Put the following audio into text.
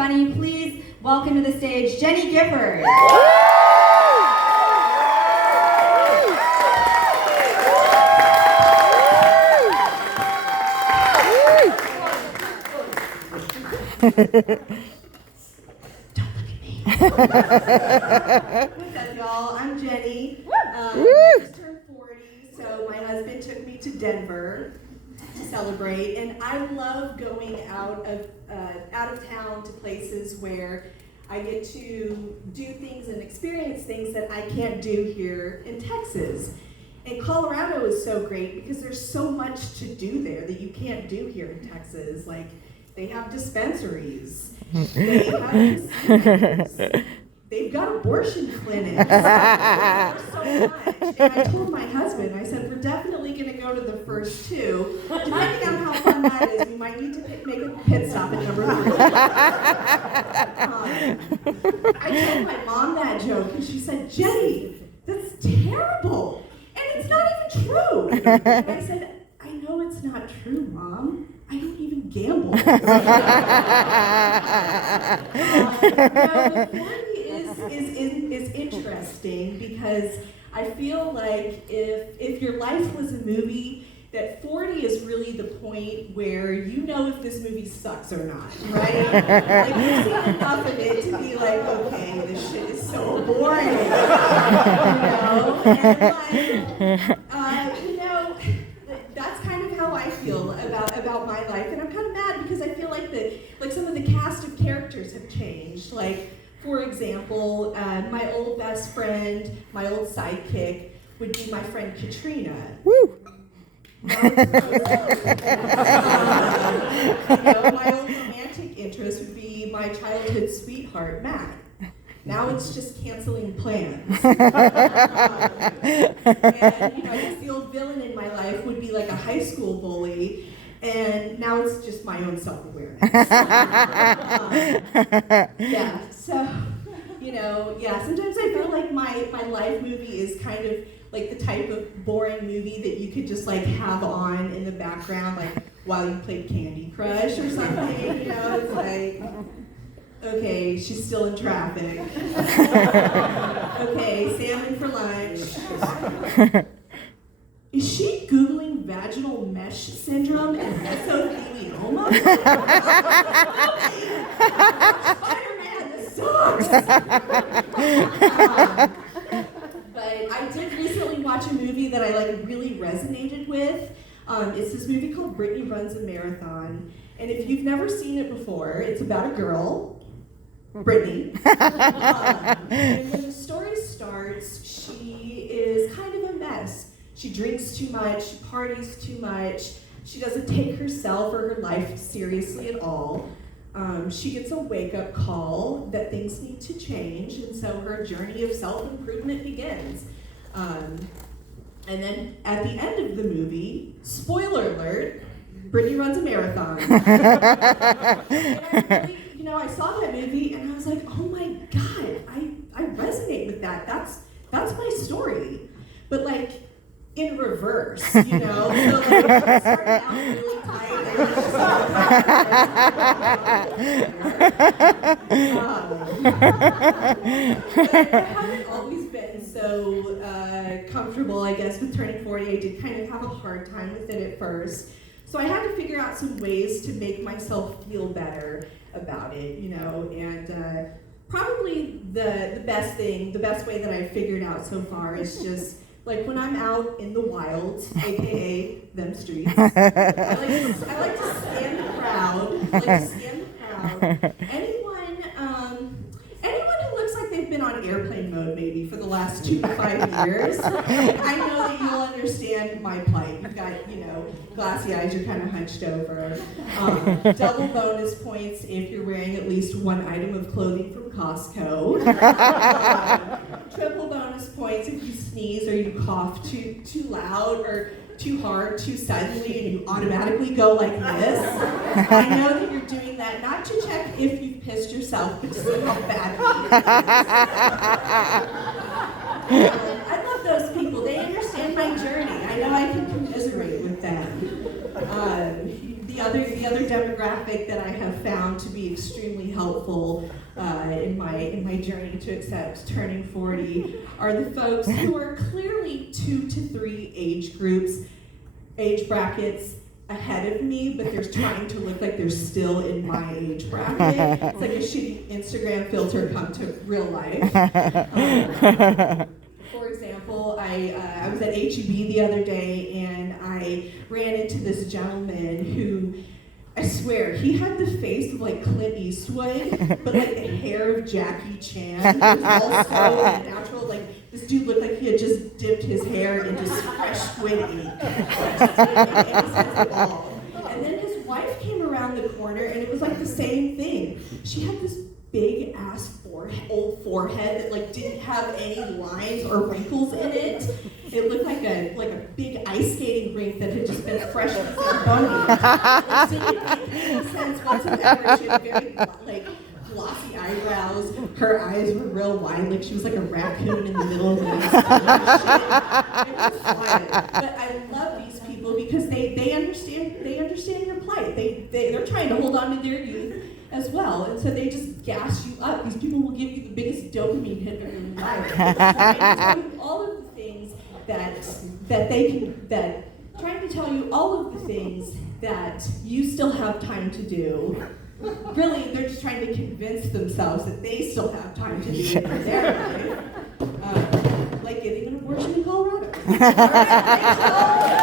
fun of you, please welcome to the stage Jenny Gifford. Don't look at me. What's up, y'all? I'm Jenny. I just turned 40, so my husband took me to Denver to celebrate, and I love going out of town to places where I get to do things and experience things that I can't do here in Texas. And Colorado is so great because there's so much to do there that you can't do here in Texas. Like, they have dispensaries, they have casinos, they've got abortion clinics. There's so much. And I told my husband, I said, we're definitely going to go to the first two. Depending on how fun that is, we might need to make a pit stop at number 3. I told my mom that joke, and she said, Jenny, that's terrible. And it's not even true. And I said, I know it's not true, Mom. I don't even gamble. The 40 is interesting because I feel like if your life was a movie, that 40 is really the point where you know if this movie sucks or not, right? Like, you've seen enough of it to be like, okay, this shit is so boring, you know? And that's kind of how I feel about my life, and I'm kind of mad because I feel like some of the cast of characters have changed. Like, for example, my old best friend, my old sidekick, would be my friend Katrina. Woo! My old romantic interest would be my childhood sweetheart, Matt. Now it's just canceling plans. And I guess the old villain in my life would be like a high school bully, and now it's just my own self-awareness. Sometimes I feel like my life movie is kind of like the type of boring movie that you could just like have on in the background, like while you played Candy Crush or something, it's like, okay, she's still in traffic. Okay, salmon for lunch. Is she Googling vaginal mesh syndrome and mesothelioma? Spider-Man, this sucks! But I did recently watch a movie that I really resonated with. It's this movie called Brittany Runs a Marathon. And if you've never seen it before, it's about a girl, Brittany. And when the story starts, she is kind of a mess. She drinks too much, she parties too much, she doesn't take herself or her life seriously at all. She gets a wake-up call that things need to change, and so her journey of self-improvement begins. And then at the end of the movie, spoiler alert, Brittany runs a marathon. And I saw that movie and I was like, oh my God, I resonate with that. That's my story. But in reverse, So I started out really tight I haven't always been so comfortable, I guess, with turning 40. I did kind of have a hard time with it at first. So I had to figure out some ways to make myself feel better about it, and probably the best way that I've figured out so far is just when I'm out in the wild, aka them streets, I like to scan the crowd. Anyone who looks like they've been on airplane mode maybe for the last 2 to 5 years, I know that you'll understand my plight. You've got, glassy eyes, you're kind of hunched over. Double bonus points if you're wearing at least one item of clothing from Costco. Triple bonus points if you sneeze or you cough too loud or too hard, too suddenly, and you automatically go like this. I know that you're doing that not to check if you've pissed yourself, but to see how bad it is. I love those people. They understand my journey. I know I can commiserate with them. the other demographic that I have found to be extremely helpful in my journey to accept turning 40 are the folks who are clearly 2 to 3 age brackets ahead of me, but they're trying to look like they're still in my age bracket. It's like a shitty Instagram filter come to real life. For example, I was at HEB the other day and I ran into this gentleman who, I swear, he had the face of like Clint Eastwood, but like the hair of Jackie Chan. It was all so natural. Like this dude looked like he had just dipped his hair into fresh squid ink. And then his wife came around the corner and it was like the same thing. She had this big ass old forehead that like didn't have any lines or wrinkles in it. It looked like a big ice skating rink that had just been freshly done. It didn't make any sense whatsoever. She had very like glossy eyebrows. Her eyes were real wide, like she was like a raccoon in the middle of the night. It was wild. But I love these people because they understand your plight. They're trying to hold on to their youth as well, and so they just gas you up. These people will give you the biggest dopamine hit of your life. Trying to tell you all of the things trying to tell you all of the things that you still have time to do. Really, they're just trying to convince themselves that they still have time to do for their life. Like getting an abortion in Colorado. All right,